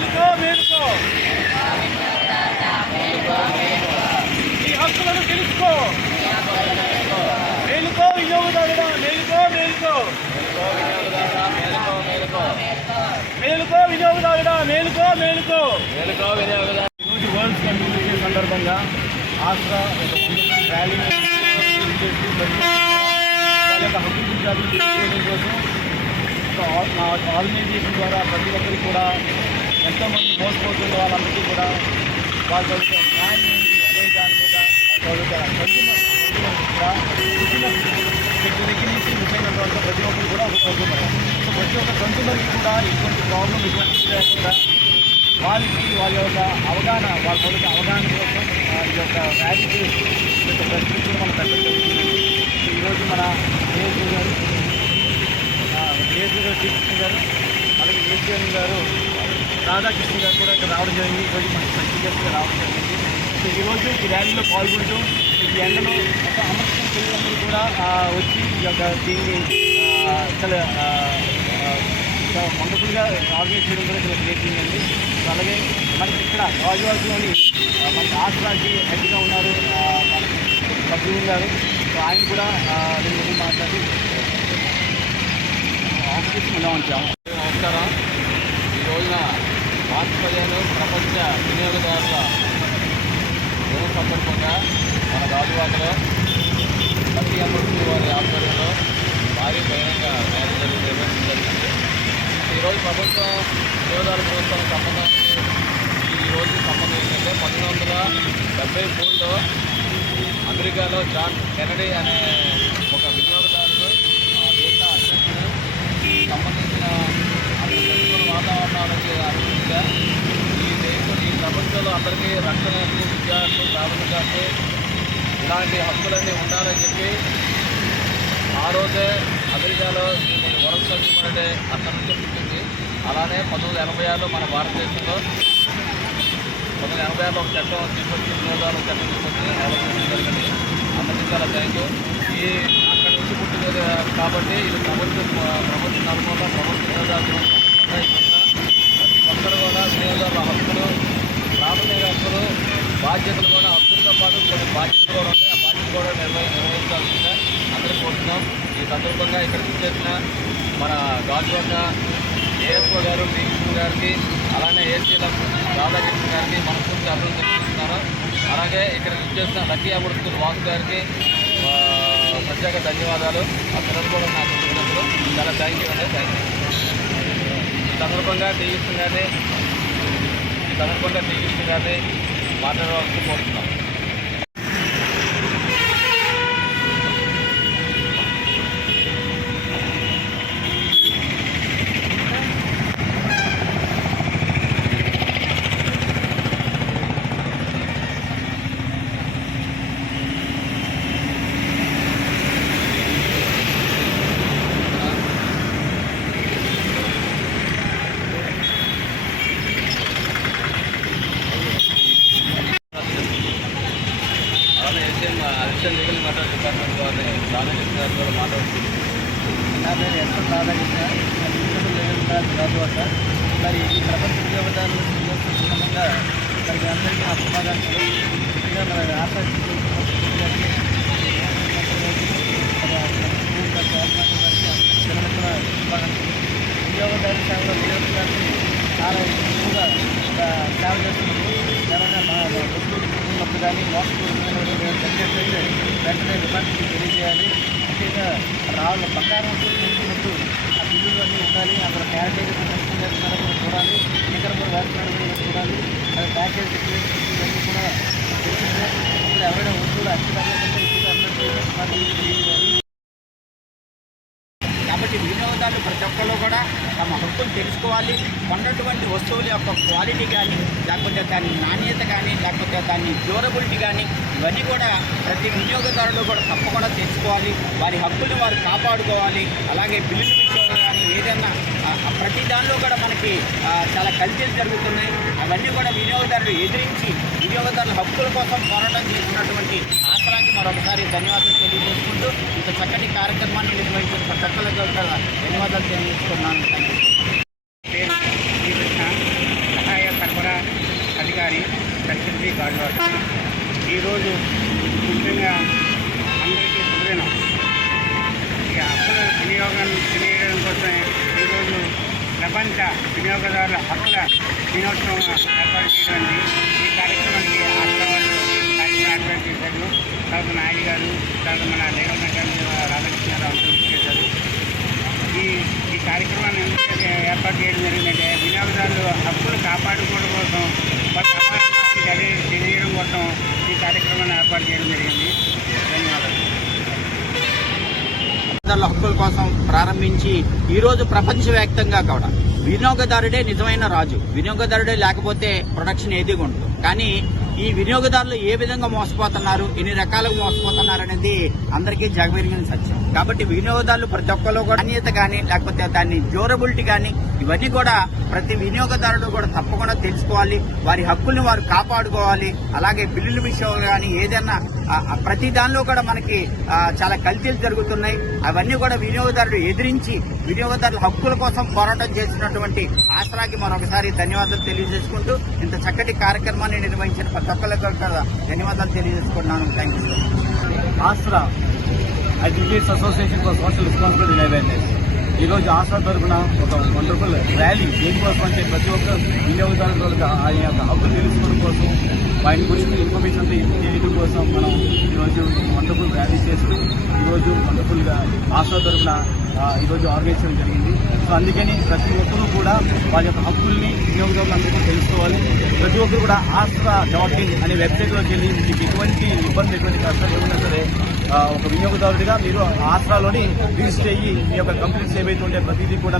మేలుకో మేలుకో. ఈ హక్కులను తెలుసుకో మేలుకో వినియోగదారుడా మేలుకో మేలుకో. మేలుకో వినియోగదారుడా మేలుకో మేలుకో. మేలుకో వినియోగదారు ఈరోజు వరల్డ్ కంప్యూటర్ సందర్భంగా ఆస్ట్రా ర్యాలీ వాళ్ళ యొక్క హక్కులు ఆర్గనైజేషన్ ద్వారా ప్రతి ఒక్కరికి కూడా ఎంతోమంది మోసపోతున్న వాళ్ళందరికీ కూడా వాళ్ళ యొక్క న్యాయం ఏంటి అనే దాని మీద వాళ్ళ కన్సూమర్ కూడా కన్సూమర్ వ్యక్తి దగ్గర నుంచి ముఖ్యమైనంత ప్రతి ఒక్కరు కూడా ఒక కన్సూమర్ సో ప్రతి ఒక్క కన్సూమర్కి కూడా ఇటువంటి ప్రాబ్లం ఇటువంటి లేకుండా వాళ్ళకి వాళ్ళ యొక్క అవగాహన వాళ్ళ వాళ్ళకి అవగాహన కోసం ఆ, యొక్క యాటిట్యూడ్ యొక్క పరిస్థితి మనం పెట్టడం ఈరోజు మన ఏఎస్ఓ గారు ఏఎస్ఓ గారు శ్రీకృష్ణ గారు అలాగే ఏసీఎం గారు రాధాకృష్ణ గారు కూడా ఇక్కడ రావడం జరిగింది. ఈరోజు మన సర్టిఫికేట్గా రావడం జరిగింది. సో ఈరోజు ఈ ర్యాలీలో పాల్గొంటూ ఈ ఎండలో ఒక అమర్చిన పిల్లలందరూ కూడా వచ్చి ఈ యొక్క దీన్ని చాలా వండర్ఫుల్గా ఆర్గనైజ్ చేయడం కూడా చాలా గ్రేటింగ్ అండి సో అలాగే మనకి ఇక్కడ రాజువాజులోని మనకి ఆస్ట్రాకి హెడ్గా ఉన్నారు మనకి సభ్యులు ఉన్నారు సో ఆయన కూడా ఆ, దీని మాట్లాడి ఆఫీస్ ఎలా ఉంటాము నమస్కారం. ఈ రోజున మార్చి పదిహేను ప్రపంచ వినియోగదారుల దినం సందర్భంగా మన రాజువాకలో ప్రతి అమృతి వారి ఆధ్వర్యంలో భారీ బహిరంగ ర్యాలీ జరిగింది నిర్వహించడం జరిగింది. ఈరోజు ప్రభుత్వం వినియోగదారుల ప్రభుత్వం సంబంధం ఈ సంబంధం ఏంటంటే పంతొమ్మిది వందల డెబ్బై మూడులో అమెరికాలో జాన్ కెనడీ అనే ఒక వినియోగదారుడు ఆ దేశ సంబంధించిన అతని ప్రతికూల వాతావరణాలకి అనుగుణంగా ఈ దేశం ఈ ప్రపంచంలో అందరికీ రక్షణ హక్కు విద్యా హక్కు ప్రాథమిక హక్కు ఇలాంటి హక్కులన్నీ ఉండాలని చెప్పి ఆ రోజే అమెరికాలో వరల్డ్ కన్స్యూమర్ డే అక్కడి నుంచే పుట్టింది. అలానే పంతొమ్మిది ఎనభై ఆరులో మన భారతదేశంలో పంతొమ్మిది ఎనభై ఆరులో ఒక చట్టం తీసుకొచ్చి వినోదాలు చట్టం తీసుకొచ్చి ఆలోచించడం జరిగింది. అందరికీ చాలా థ్యాంక్ ఈ అక్కడి నుంచి పుట్టినది కాబట్టి ఇది ప్రభుత్వ ప్రభుత్వ నలుమూల ప్రభుత్వ వినోదాలు ప్రతి ఒక్కరు కూడా వినియోగదారుల హక్కులు ప్రాథమిక హక్కులు బాధ్యతలు కూడా హక్కులతో పాటు కొన్ని బాధ్యతలు కూడా ఉంటాయి. ఆ బాధ్యతలు కూడా నిర్వహి నిర్వహించాల్సిందే. అందరూ కోరుతున్నాం. ఈ సందర్భంగా ఇక్కడికి చేసిన మన గాజువాక ఏఎస్ఓ గారు టీ గారికి అలానే ఏసీల రాధాకృష్ణ గారికి మనస్ఫూర్తి అభివృద్ధి తెలియజేస్తున్నారు అలాగే ఇక్కడ చేసిన లక్కీ అమృత్ వాసు గారికి ప్రత్యేక ధన్యవాదాలు. ఆ పిల్లలు కూడా నాకు చాలా థ్యాంక్ యూ అండి. థ్యాంక్ యూ ఈ సందర్భంగా టీవీ గారిని ఈ సందర్భంగా టీ కృష్ణ గారిని మాట్లాడవలసి కోరుతున్నాం అలానే ACM additional legal matter department వారిని రాధాకృష్ణ గారు కూడా మాట్లాడుతుంది నా పేరు SM Radhakrishna administrative level class రాజువాక మరి ఈ ప్రపంచ వినియోగదారుల దినోత్సవం సందర్భంగా మరి అందరికీ నా శుభాకాంక్షలు. ముఖ్యంగా మన ఆశా వినియోగదారు సేవలో వినియోగదారుని చాలా ఎక్కువగా సేవ చేస్తున్నారు ఎవరైనా మా వస్తువులు కానీ మోసపోతున్నప్పుడు జరిగేట్లయితే వెంటనే రిమాండ్కి తెలియజేయాలి ముఖ్యంగా రాళ్ళ బంగారం వస్తువులు కొనుక్కున్నప్పుడు ఆ బిల్లులు అన్నీ ఉండాలి అక్కడ క్యారెట్ చేస్తున్నారో కూడా చూడాలి స్టిక్కర్ కూడా వేస్తున్నారో కూడా చూడాలి అది ప్యాకేజ్ ఇవన్నీ కూడా తెలిసిందే అప్పుడు ఎవరైనా వస్తువులు అతి కాబట్టి వినియోగదారులు ప్రతి ఒక్కరు కూడా తమ హక్కులు తెలుసుకోవాలి. కొన్నటువంటి వస్తువుల యొక్క క్వాలిటీ కానీ లేకపోతే దాని నాణ్యత కానీ లేకపోతే దాని డ్యూరబిలిటీ కానీ ఇవన్నీ కూడా ప్రతి వినియోగదారులు కూడా తప్పకుండా తెలుసుకోవాలి. వారి హక్కులు వారు కాపాడుకోవాలి. అలాగే బిల్లుల విషయంలో ఏదైనా ప్రతి దానిలో కూడా మనకి చాలా కల్తీలు జరుగుతున్నాయి. అవన్నీ కూడా వినియోగదారులు ఎదిరించి వినియోగదారుల హక్కుల కోసం పోరాటం చేస్తున్నటువంటి ఆసరాకి మరొకసారి ధన్యవాదాలు తెలియజేసుకుంటూ ఇంత చక్కటి కార్యక్రమాన్ని నిర్వహించిన ప్రతి కూడా ధన్యవాదాలు తెలియజేసుకున్నాను. పేరు శ్రీకృష్ణ సహాయ సరఫరా అధికారి దర్శించి గాడ్వాడ్ ఈరోజు ముఖ్యంగా వినియోగం తెలియడం కోసం ఈరోజు ప్రపంచ వినియోగదారుల హక్కుల దినోత్సవం ఏర్పాటు చేయడం ఈ కార్యక్రమానికి ఆంధ్ర వాళ్ళు ఏర్పాటు చేశారు తర్వాత నాయుడు గారు తర్వాత మన లేఖన గారు రాధాకృష్ణారావు చేశారు ఈ ఈ కార్యక్రమాన్ని ఏర్పాటు చేయడం జరిగిందంటే వినియోగదారులు హక్కులు కాపాడుకోవడం కోసం వారి సమాజానికి తెలియజేయడం కోసం ఈ కార్యక్రమాన్ని ఏర్పాటు చేయడం జరిగింది ధన్యవాదాలు వినియోగదారుల హక్కుల కోసం ప్రారంభించి ఈ రోజు ప్రపంచవ్యాప్తంగా కూడా వినియోగదారుడే నిజమైన రాజు. వినియోగదారుడే లేకపోతే ప్రొడక్షన్ ఏది ఉండదు. కానీ ఈ వినియోగదారులు ఏ విధంగా మోసపోతున్నారు ఎన్ని రకాలుగా మోసపోతున్నారు అనేది అందరికీ జగమెరిగిన సత్యం. కాబట్టి వినియోగదారులు ప్రతి ఒక్కరు కూడా నాణ్యత కానీ లేకపోతే దాన్ని డ్యూరబిలిటీ కానీ ఇవన్నీ కూడా ప్రతి వినియోగదారుడు కూడా తప్పకుండా తెలుసుకోవాలి. వారి హక్కుల్ని వారు కాపాడుకోవాలి. అలాగే బిల్లుల విషయంలో కానీ ఏదైనా ప్రతి దానిలో కూడా మనకి చాలా కల్తీలు జరుగుతున్నాయి. అవన్నీ కూడా వినియోగదారుడు ఎదిరించి వినియోగదారుల హక్కుల కోసం పోరాటం చేసినటువంటి ఆసరాకి మరొకసారి ధన్యవాదాలు తెలియజేసుకుంటూ ఇంత చక్కటి కార్యక్రమాన్ని నిర్వహించిన ప్రతి ఒక్కరికి ధన్యవాదాలు తెలియజేసుకుంటున్నాను. Thank you Aasara advocates association for social responsibility awareness ఈ రోజు తరఫున ఒక వండర్ఫుల్ ర్యాలీ దేనికోసం అంటే ప్రతి ఒక్క వినియోగదారుల ఆయన యొక్క హక్కులు తెలుసుకోవడం కోసం ఆయన గురించి ఇన్ఫర్మేషన్ తెలియడం కోసం మనం ఈరోజు వండర్ఫుల్ ర్యాలీ చేస్తూ ఈరోజు వండర్ఫుల్గా ఆసరా తరఫున ఈరోజు ఆర్గనైజ్ చేయడం జరిగింది. సో అందుకని ప్రతి ఒక్కరూ కూడా వాళ్ళ యొక్క హక్కుల్ని వినియోగదారులందరూ తెలుసుకోవాలి. ప్రతి ఒక్కరు కూడా ఆస్ట్రా డాట్ ఇన్ అనే వెబ్సైట్లోకి వెళ్ళి మీకు ఎటువంటి ఇబ్బంది ఎటువంటి కష్టాలు ఏమైనా సరే ఒక వినియోగదారుడిగా మీరు ఆస్ట్రాలోని రిజిస్టర్ అయ్యి మీ యొక్క కంప్లీట్స్ ఏవైతే ఉంటే ప్రతిదీ కూడా